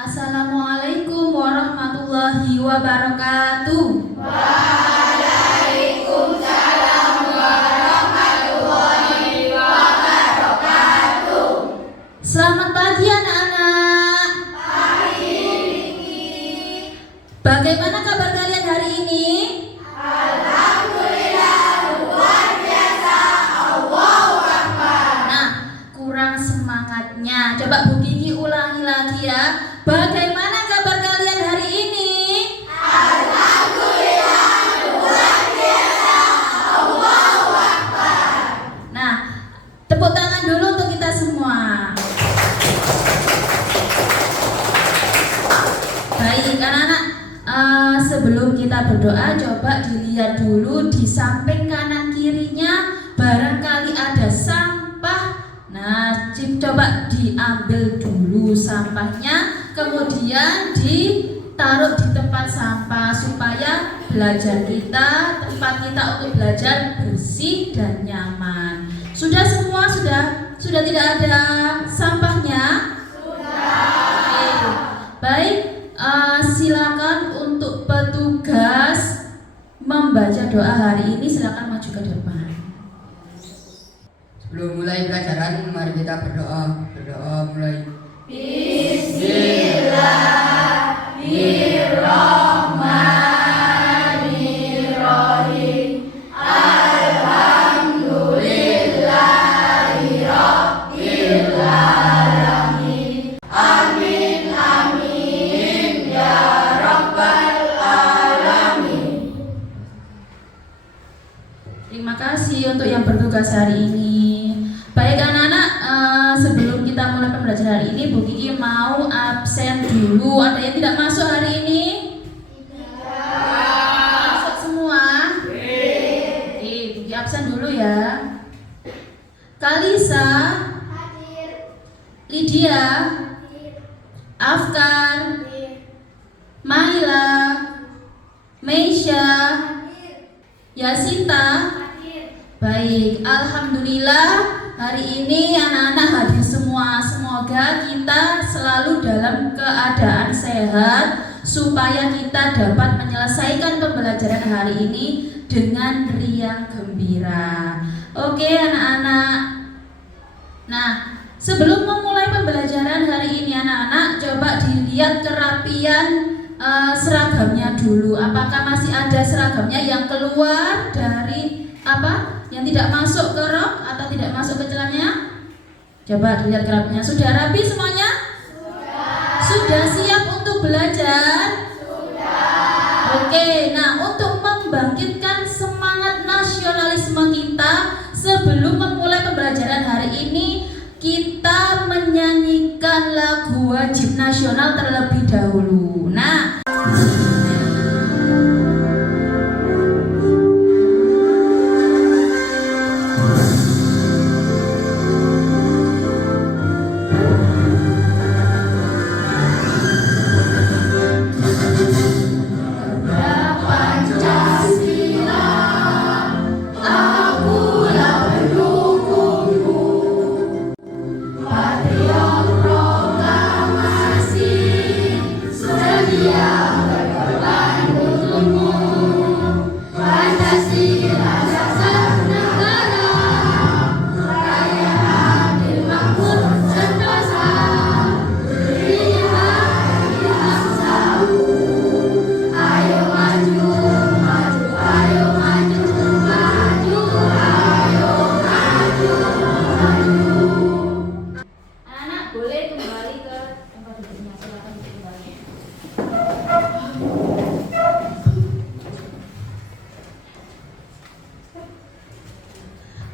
Assalamualaikum warahmatullahi wabarakatuh. Waalaikumsalam warahmatullahi wabarakatuh. Selamat pagi anak-anak. Pagi ini. Bagaimana kabar kalian hari ini? Alhamdulillah luar biasa. Allahu Akbar. Nah, kurang semangatnya. Coba Bu Kiki ulangi lagi ya. Bagaimana kabar kalian hari ini? Alhamdulillah luar biasa. Allahu Akbar. Nah, tepuk tangan dulu untuk kita semua. Baik anak-anak, sebelum kita berdoa coba dilihat dulu di samping kanan kirinya barangkali ada sampah. Nah, coba diambil dulu sampahnya, kemudian ditaruh di tempat sampah supaya belajar kita, tempat kita untuk belajar bersih dan nyaman. Sudah semua? Sudah tidak ada sampahnya? Oke. Baik, silakan untuk petugas membaca doa hari ini, silakan maju ke depan. Sebelum mulai pelajaran, mari kita berdoa. Berdoa mulai. Bismillahirrahmanirrahim. Alhamdulillahirabbil alamin. Amin amin ya rabbal alamin. Terima kasih untuk yang bertugas hari ini. Baik anak-anak, sebelum kita mulai pembelajaran hari ini, Bu Kiki mau absen dulu. Ada yang tidak masuk hari ini? Masuk semua? Oke, Bu Kiki absen dulu ya. Kalisa, Lydia, Afkar, Maila, Meisha, Yasinta. Baik, alhamdulillah hari ini anak-anak hadir semua. Semoga kita selalu dalam keadaan sehat supaya kita dapat menyelesaikan pembelajaran hari ini dengan riang gembira. Oke anak-anak. Nah, sebelum memulai pembelajaran hari ini anak-anak, coba dilihat kerapian seragamnya dulu. Apakah masih ada seragamnya yang keluar dari yang tidak masuk ke rok atau tidak masuk ke celananya? Coba dilihat kerapinya. Sudah rapi semuanya? Sudah siap untuk belajar? Oke, nah untuk membangkitkan semangat nasionalisme kita, sebelum memulai pembelajaran hari ini, kita menyanyikan lagu wajib nasional terlebih dahulu. Nah,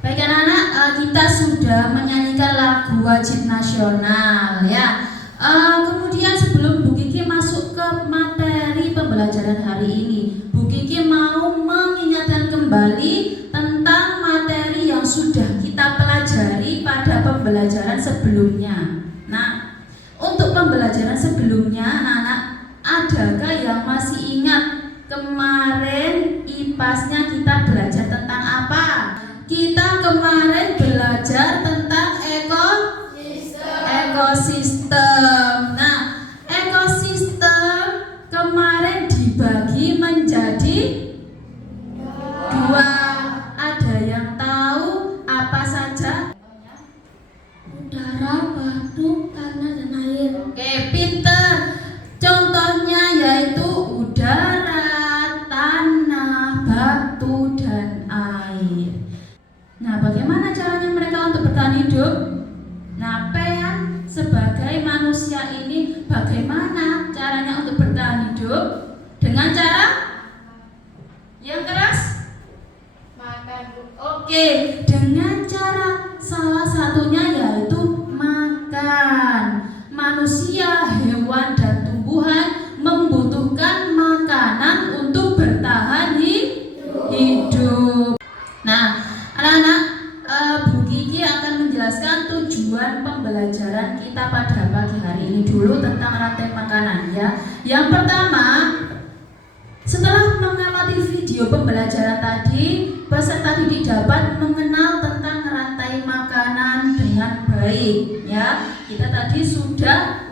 baik anak-anak, kita sudah menyanyikan lagu wajib nasional ya. Kemudian sebelum Bu Kiki masuk ke materi pembelajaran hari ini, Bu Kiki mau mengingatkan kembali tentang materi yang sudah kita pelajari pada pembelajaran sebelumnya. Nah, untuk pembelajaran sebelumnya anak-anak, adakah yang masih ingat kemarin IPAS-nya kita belajar tentang apa? Kita kemarin belajar tentang ekosistem. Nah, ekosistem pinter. Contohnya yaitu udara, tanah, batu, dan air. Nah, bagaimana caranya mereka untuk bertahan hidup? Nah, Pean sebagai manusia ini bagaimana caranya untuk bertahan hidup? Dengan cara yang keras? Makan, Bu. Oke, dengan cara salah satunya yaitu makan. Manusia, hewan, dan tumbuhan membutuhkan makanan untuk bertahan hidup. Nah, anak-anak, Bu Kiki akan menjelaskan tujuan pembelajaran kita pada pagi hari ini dulu tentang rantai makanan ya. Yang pertama, setelah mengamati video pembelajaran tadi, peserta didik dapat mengenal tentang rantai makanan dengan baik ya. Kita tadi sudah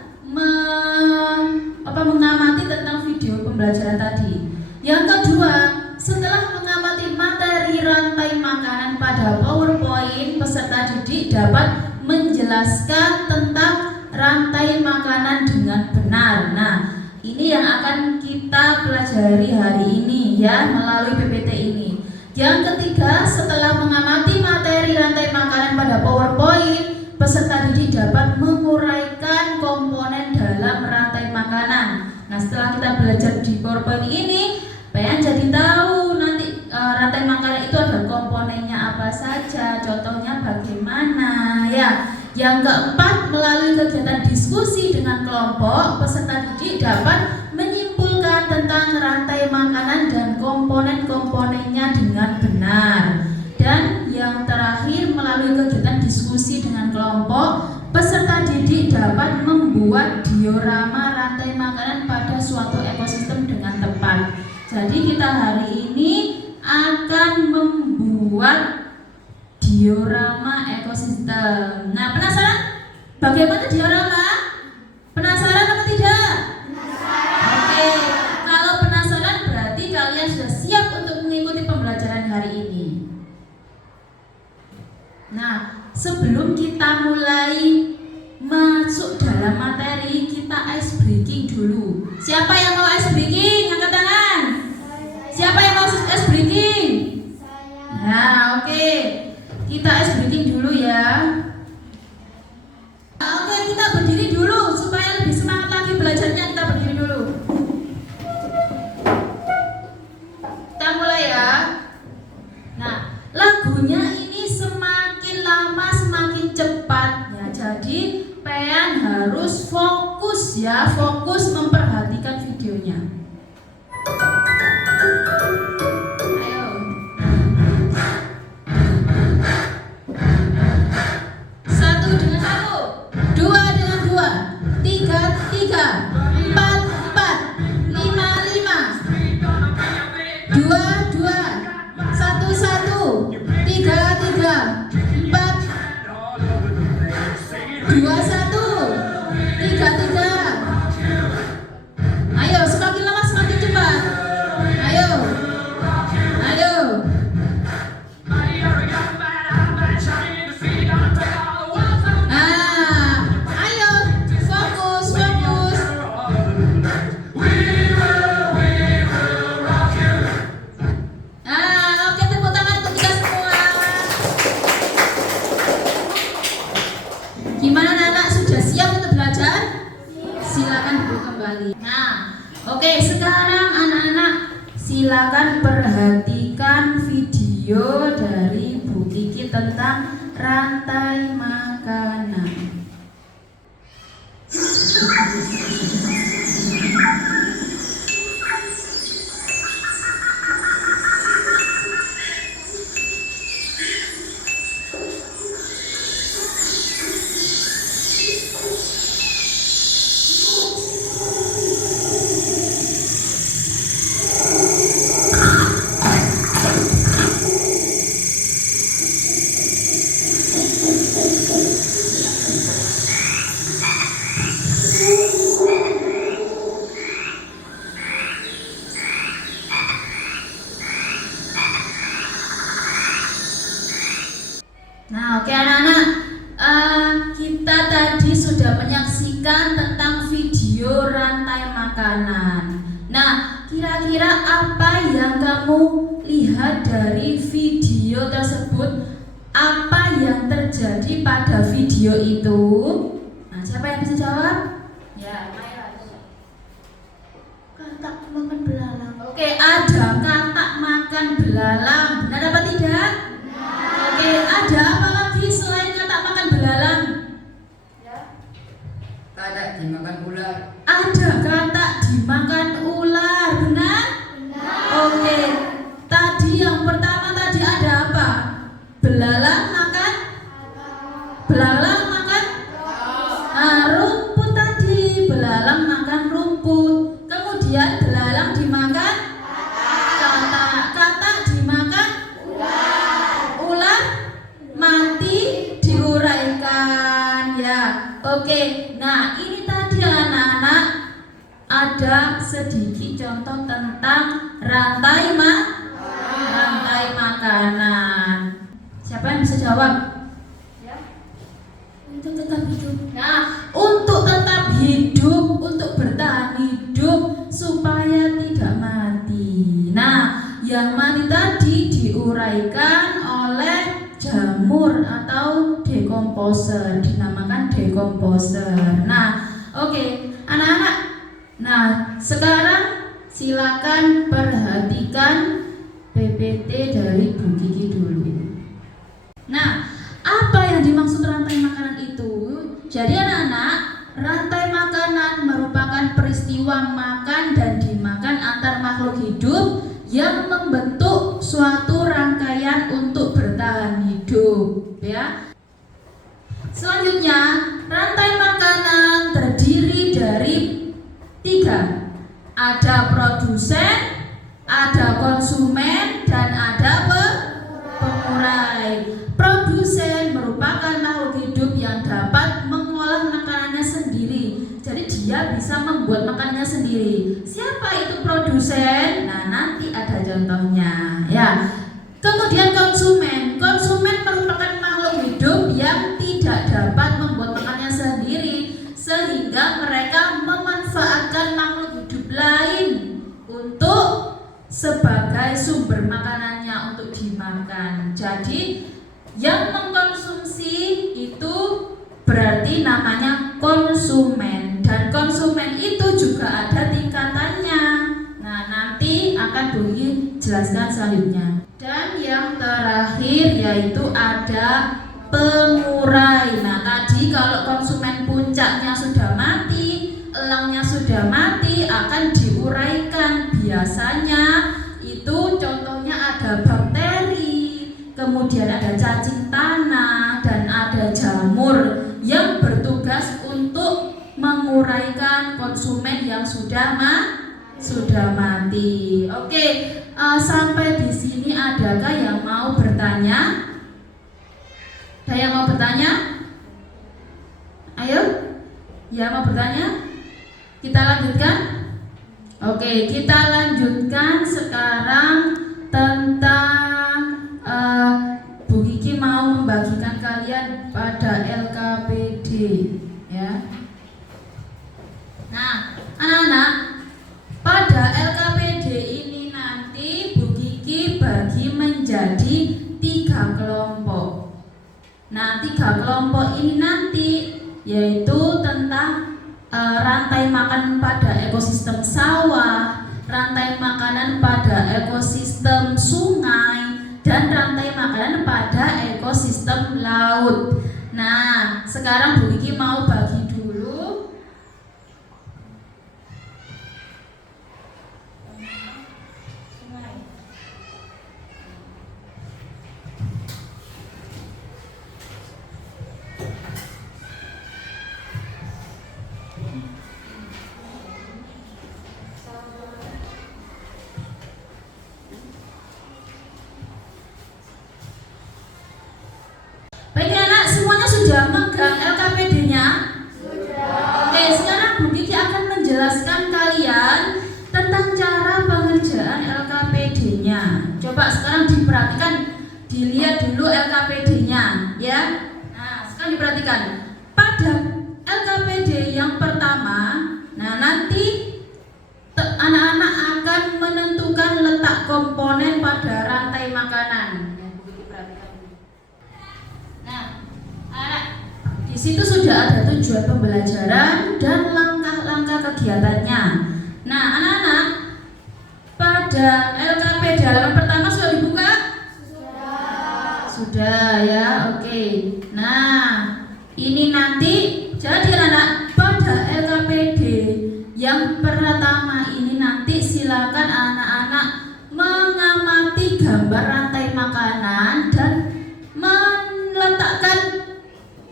mengamati tentang video pembelajaran tadi. Yang kedua, setelah mengamati materi rantai makanan pada PowerPoint, peserta didik dapat menjelaskan tentang rantai makanan dengan benar. Nah, ini yang akan kita pelajari hari ini ya, melalui PPT ini. Yang ketiga, setelah mengamati materi rantai makanan pada PowerPoint, peserta didik dapat menguraikan komponen dalam rantai makanan. Nah, setelah kita belajar di PowerPoint ini, Pean jadi tahu nanti rantai makanan itu ada komponennya apa saja, contohnya bagaimana ya. Yang keempat, melalui kegiatan diskusi dengan kelompok, peserta didik dapat menyimpulkan tentang rantai makanan dan komponen-komponennya dengan benar. Dan yang terakhir, melalui kegiatan diskusi dengan kelompok, peserta didik dapat membuat diorama rantai makanan pada suatu ekosistem dengan tepat. Jadi kita hari ini akan membuat diorama ekosistem. Nah, penasaran? Bagaimana diorama? Penasaran atau tidak? Penasaran. Oke, kalau penasaran berarti kalian sudah siap untuk mengikuti pembelajaran hari ini. Nah, sebelum kita mulai masuk dalam materi, kita ice breaking dulu. Siapa yang mau ice breaking? Angkat tangan. Siapa yang mau ice breaking? Nah, oke. Kita ice breaking dulu ya. Nah, oke, kita berdiri dulu supaya lebih semangat lagi belajarnya. Kita berdiri dulu. Kita mulai ya. Nah, lagunya ini semakin lama semakin cepat ya. Jadi Pean harus fokus ya, fokus memperhatikan videonya. Ayo. 1 dengan 1, 2 dengan 2, 3 3, 4 4, 5 5, 2 2, 1 1, 3 3, 4 2 1, 3 3. Ayo, semakin lama semakin cepat. Ayo. Ayo. Ayo, fokus, fokus. Oke, tepuk tangan untuk kita semua. Gimana anak-anak, sudah siap untuk belajar? Silakan duduk kembali. Nah, oke, sekarang anak-anak silakan perhatikan video dari Bu Kiki tentang rantai makanan. melihat dari video tersebut apa yang terjadi pada video itu. Nah, siapa yang bisa jawab? Ya, Maira. Katak makan belalang. Oke, ada katak makan belalang. Benar apa tidak? Benar. Oke, ada apa lagi selain katak makan belalang? Ya. Katak dimakan ular. Ada katak dimakan ular. Benar? Benar. Oke. Tadi yang pertama tadi ada apa? Belalang makan? Belalang makan? Rumput tadi. Belalang makan rumput. Kemudian belalang dimakan? Katak. Katak dimakan? Ular mati diuraikan. Ya. Oke. Nah, ini tadi anak-anak ada sedikit contoh tentang rantai makanan. Siapa yang bisa jawab? Ya. Untuk tetap hidup. Nah, untuk tetap hidup, untuk bertahan hidup supaya tidak mati. Nah, yang mati tadi diuraikan oleh jamur atau dekomposer, dinamakan dekomposer. Nah, oke, anak-anak. Nah, sekarang silakan perhatikan PPT dari Bu Kiki dulu. Nah, apa yang dimaksud rantai makanan itu? Jadi anak-anak, rantai makanan merupakan peristiwa makan dan dimakan antar makhluk hidup yang membentuk suatu rangkaian untuk bertahan hidup, ya. Selanjutnya, rantai makanan terdiri dari 3. Ada produsen, ada konsumen, dan ada pengurai. Produsen merupakan makhluk hidup yang dapat mengolah makanannya sendiri. Jadi dia bisa membuat makanannya sendiri. Siapa itu produsen? Nah, nanti ada contohnya, ya. Kemudian konsumen. Konsumen merupakan makhluk hidup yang tidak dapat membuat makanannya sendiri, sehingga mereka memanfaatkan makhluk hidup lain untuk sebagai sumber makanannya untuk dimakan. Jadi yang mengkonsumsi itu berarti namanya konsumen, dan konsumen itu juga ada tingkatannya. Nah, nanti akan Bu jelaskan selanjutnya. Dan yang terakhir yaitu ada pengurai. Nah, tadi kalau konsumen puncaknya sudah mati, elangnya sudah mati, akan diuraikan. Biasanya itu contohnya ada bakteri, kemudian ada cacing tanah, dan ada jamur yang bertugas untuk menguraikan konsumen yang sudah mati. Oke, sampai di sini adakah yang mau bertanya? Ada yang mau bertanya? Ayo, ya mau bertanya? Kita lanjutkan. Oke, kita lanjutkan sekarang tentang Bu Kiki mau membagikan kalian pada LKPD, ya. Nah, anak-anak, pada LKPD ini nanti Bu Kiki bagi menjadi 3 kelompok. Nah, 3 kelompok ini nanti yaitu tentang rantai makanan pada ekosistem sawah, rantai makanan pada ekosistem sungai, dan rantai makanan pada ekosistem laut. Nah, sekarang Bu Kiki mau bagi dulu. Baik anak, semuanya sudah megang LKPD-nya? Sudah. Oke, sekarang Bu Kiki akan menjelaskan kalian tentang cara pengerjaan LKPD-nya. Coba sekarang diperhatikan, dilihat dulu LKPD-nya, ya. Nah, sekarang diperhatikan. Pada LKPD yang pertama, nah nanti anak-anak akan menentukan letak komponen pada rantai pembelajaran dan langkah-langkah kegiatannya. Nah, anak-anak, pada LKPD halaman pertama sudah dibuka? Sudah ya, oke. Nah, ini nanti jadi anak pada LKPD yang pertama ini nanti silakan anak-anak mengamati gambar rantai makanan dan meletakkan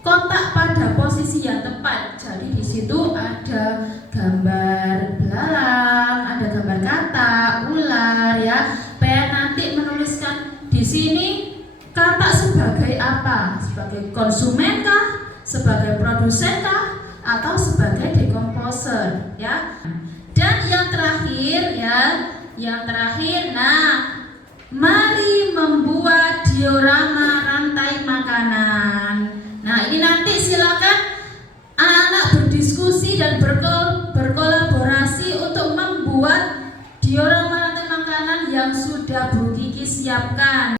kotak pada posisi yang tepat. Jadi di situ ada gambar belalang, ada gambar katak, ular ya. Supaya nanti menuliskan di sini katak sebagai apa? Sebagai konsumen kah? Sebagai produsen kah? Atau sebagai dekomposer ya. Dan yang terakhir nah, mari membuat diorama rantai makanan. Nah, ini nanti silakan anak-anak berdiskusi dan berkolaborasi untuk membuat diorama rantai makanan yang sudah Bu Kiki siapkan.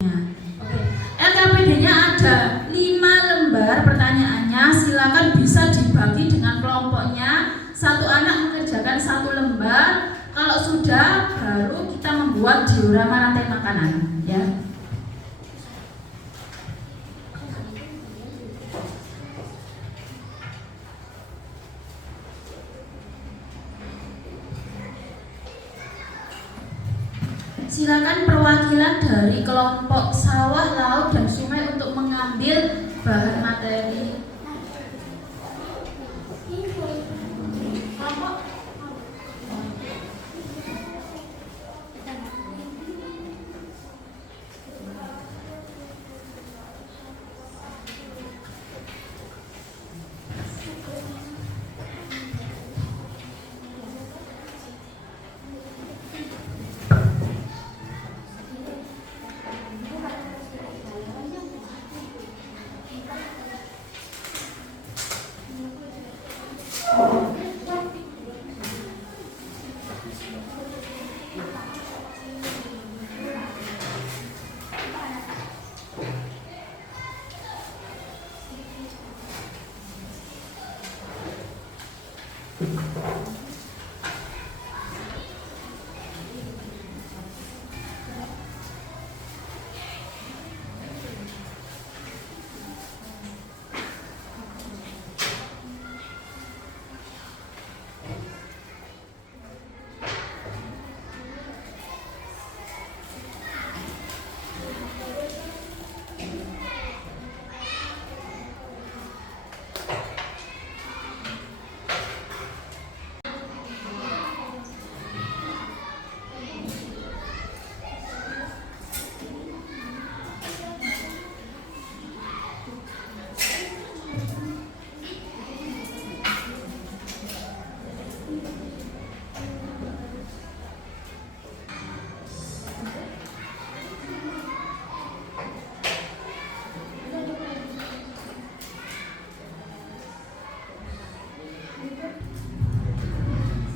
Oke. LKPD-nya ada 5 lembar. Pertanyaannya silakan bisa dibagi dengan kelompoknya. Satu anak mengerjakan 1 lembar. Kalau sudah, baru kita membuat diorama rantai makanan ya. Silakan perwakilan dari kelompok sawah, laut, dan sungai untuk mengambil bahan materi.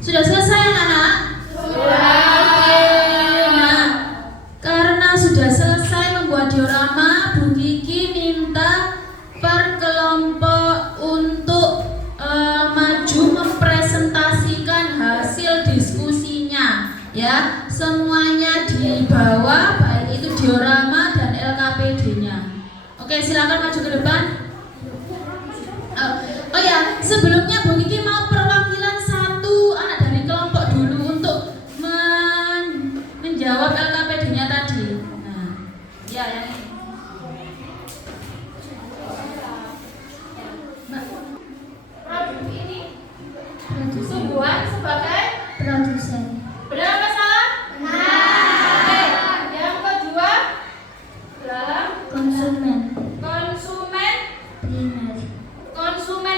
Sudah selesai anak-anak? Sudah. Nah, karena sudah selesai membuat diorama, Bu Kiki minta per kelompok untuk maju mempresentasikan hasil diskusinya ya. Semuanya di bawah, baik itu diorama dan LKPD-nya. Oke, silakan maju ke depan. Oh ya, sebelumnya Bu Kiki mau perwakilan satu anak dari kelompok dulu untuk menjawab LKPD-nya tadi. Nah, ya yang ini. Produk ini tumbuhan sebagai Produsen. benar apa salah? Oke. Yang kedua dalam Konsumen konsumen primer.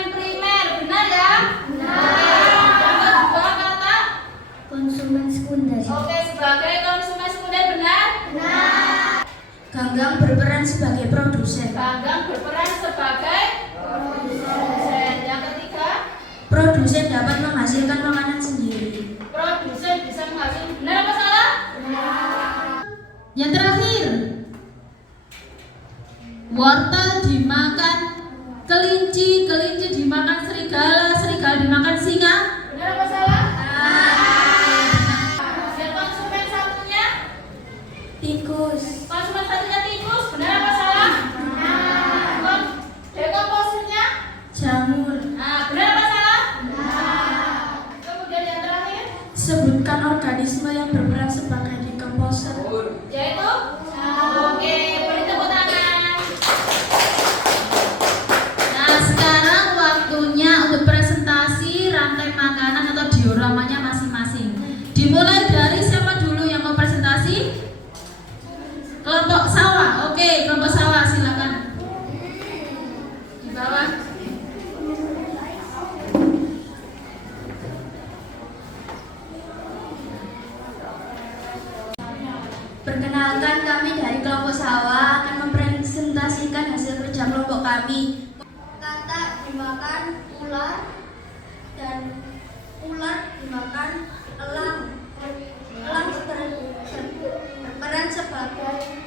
primer, benar ya? Yang kedua kata Konsumen sekunder. oke sebagai konsumen sekunder, benar? Ganggang berperan sebagai produsen. Ganggang berperan sebagai produsen. Yang ketiga Produsen dapat menghasilkan makanan sendiri. produsen bisa menghasilkan, benar apa salah? Yang terakhir, wortel dimakan kelinci, kelinci dimakan serigala, Sebutkan organisme yang berperan sebagai decomposer. Yaitu? Oke, beri tepuk tangan. Nah, sekarang waktunya untuk presentasi rantai makanan atau dioramanya masing-masing. Dimulai dari siapa dulu yang mau presentasi? Kelompok sawah. Oke, kelompok sawah silakan. Di bawah. Perkenalkan, kami dari kelompok sawah akan mempresentasikan hasil kerja kelompok kami. Kata dimakan ular dan ular dimakan elang. Elang berperan sebagai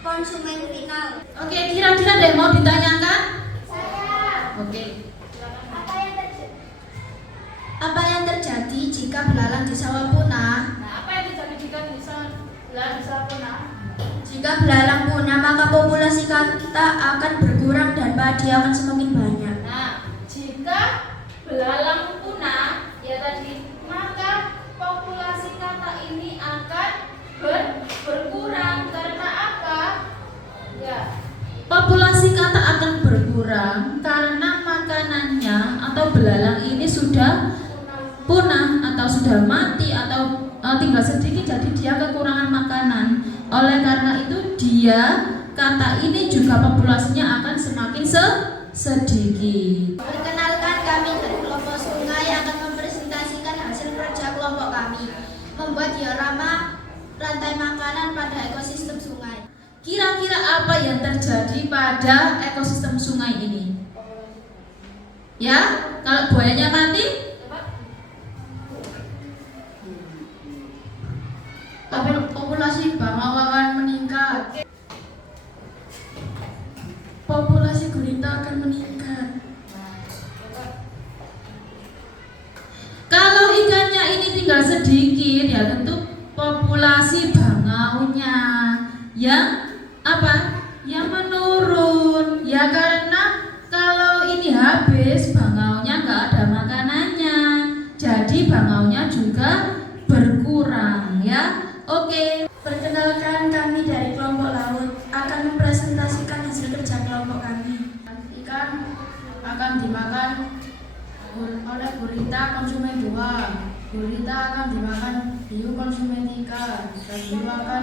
konsumen final. Oke, kira-kira ada yang mau ditanyakan? Oke. Apa yang terjadi jika belalang di sawah punah? Nah, apa yang terjadi jika belalang di sawah punah? Jika belalang punah, maka populasi kita akan berkurang dan padi akan semakin banyak. Nah, jika belalang punah, ya tadi, maka populasi kata ini akan berkurang. Karena apa? Ya, populasi kata akan berkurang karena makanannya atau belalang ini sudah punah atau sudah mati atau tinggal sedikit, jadi dia kekurangan makanan. Oleh karena itu dia kata ini juga populasinya akan semakin sedikit. Perkenalkan, kami dari kelompok sungai akan mempresentasikan hasil kerja kelompok kami membuat diorama rantai makanan pada ekosistem sungai. Kira-kira apa yang terjadi pada ekosistem sungai ini? Ya, kalau buayanya mati, Populasi bangau akan meningkat. Populasi gurita akan meningkat. kalau ikannya ini tinggal sedikit, ya tentu populasi bangaunya yang apa? Yang menurun. Ya karena kalau ini habis, bangaunya nggak ada makanannya, jadi bangaunya juga berkurang ya. Oke. Perkenalkan, kami dari kelompok laut akan mempresentasikan hasil kerja kelompok kami. Ikan akan dimakan oleh gurita konsumen 2. Gurita akan dimakan hiu konsumen 3. Dan hiu akan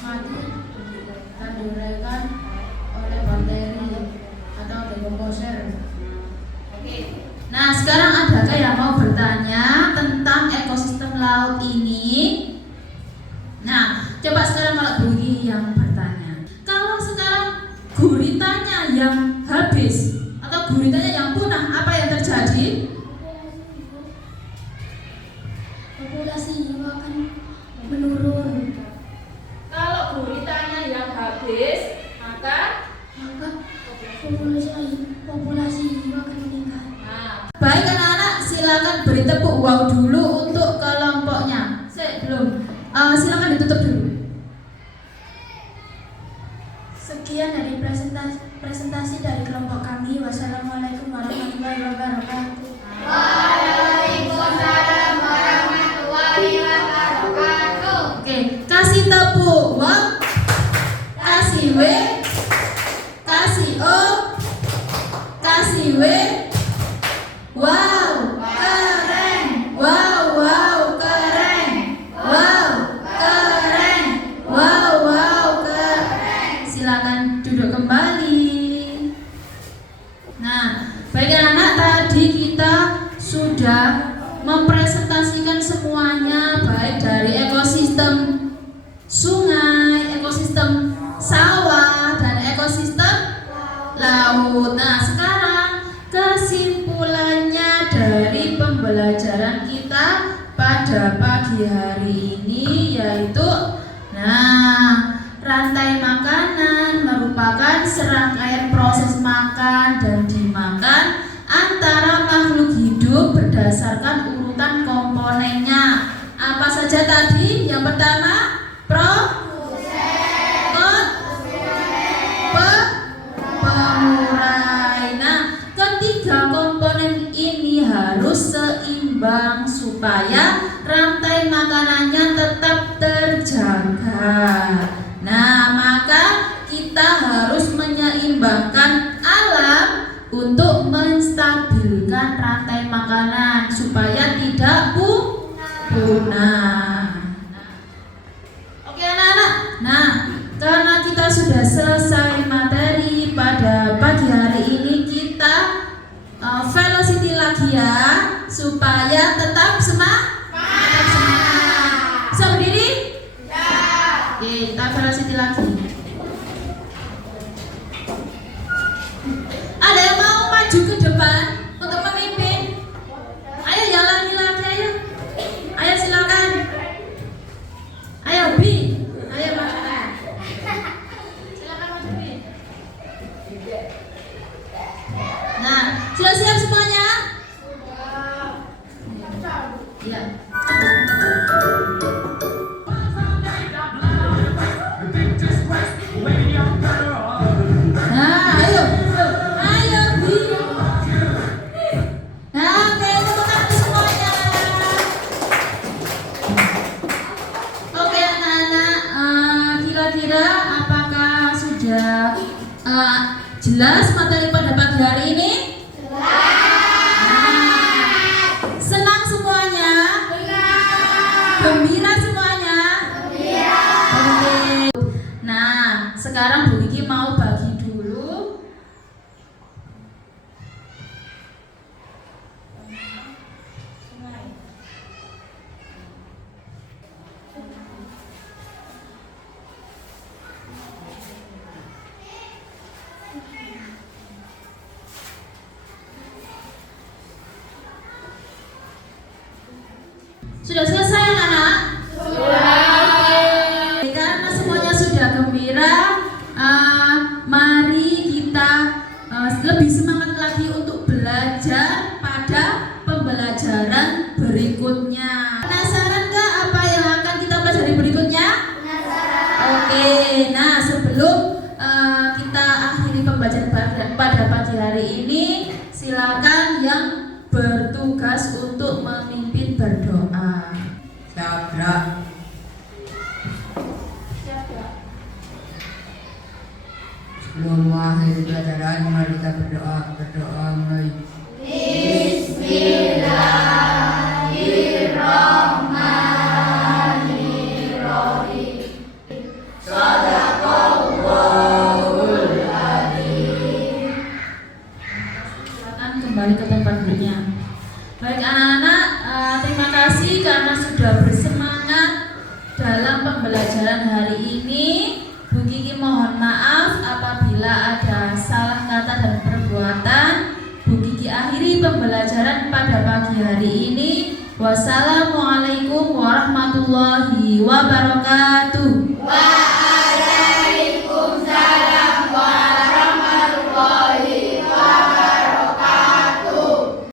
mati dan diuraikan oleh bakteri atau decomposer. Oke. Nah, sekarang adakah yang mau bertanya tentang ekosistem laut ini? Nah, coba sekarang kalau Budi yang bertanya. Kalau sekarang guritanya yang habis atau guritanya yang punah, apa yang terjadi? Populasi hiu akan menurun. Kalau guritanya yang habis, maka populasi hiu akan meningkat. baik anak-anak, silakan beri tepuk wow dulu untuk kelompoknya. Belum. Silakan ditutup dulu. Sekian dari presentasi dari kelompok kami. Wassalamualaikum warahmatullahi wabarakatuh. Waalaikumsalam warahmatullahi wabarakatuh. Oke, kasih tepuk wow, kasih W, kasih O, kasih W. Wow, keren. Wow, wow, keren. Wow, keren. Wow, wow, keren. Silakan duduk kembali. Nah, baik anak-anak, tadi kita sudah mempresentasikan semuanya, baik dari ekosistem sungai, ekosistem sawah, dan ekosistem laut. Nah, sekarang kesimpulannya dari pembelajaran kita pada pagi hari ini yaitu, nah, rantai makanan merupakan serangkaian proses makan dan dimakan antara makhluk hidup berdasarkan urutan komponennya. Apa saja tadi? Yang pertama, pengurai. Nah, ketiga komponen ini harus seimbang supaya supaya rantai makanannya tetap terjaga. Nah, maka kita harus menyeimbangkan alam untuk menstabilkan rantai makanan supaya tidak punah. Oke anak-anak. Nah, karena kita sudah selesai materi pada pagi hari ini, kita velocity lagi ya supaya tetap semangat. Bisa berdiri? Ya. Oke, kita velocity lagi. Ada yang mau maju ke depan untuk memimpin? Ayo yang laki-laki, ayo. Ayo silakan. Ayo Bi. Ayo Pak. Silakan maju Bi. Nah, sudah siap semuanya? Iya. Nah, ayo. Ayo Bi. Nah, oke, tepuk tangan semuanya. Oke anak-anak, kira-kira apakah sudah jelas materi pada pagi hari ini? Senang semuanya? Gembira semuanya? Oke. Nah, sekarang Bu Kiki mau bagi dulu. Sudah selesai anak-anak? Sudah. Karena semuanya sudah gembira, mari kita lebih semangat lagi untuk belajar pada pembelajaran berikutnya. Penasaran nggak apa yang akan kita pelajari berikutnya? Oke, nah sebelum kita akhiri pembelajaran pada pagi hari ini, silakan yang bertugas untuk memimpin berdoa. Sabra. Sebelum mengakhiri pelajaran, mari kita berdoa mulai. Silakan kembali ke tempat duduknya. Baik anak-anak, terima kasih karena sudah bersemangat dalam pembelajaran hari ini. Bu Kiki mohon maaf apabila ada salah kata dan perbuatan. Bu Kiki akhiri pembelajaran pada pagi hari ini. Wassalamualaikum warahmatullahi wabarakatuh.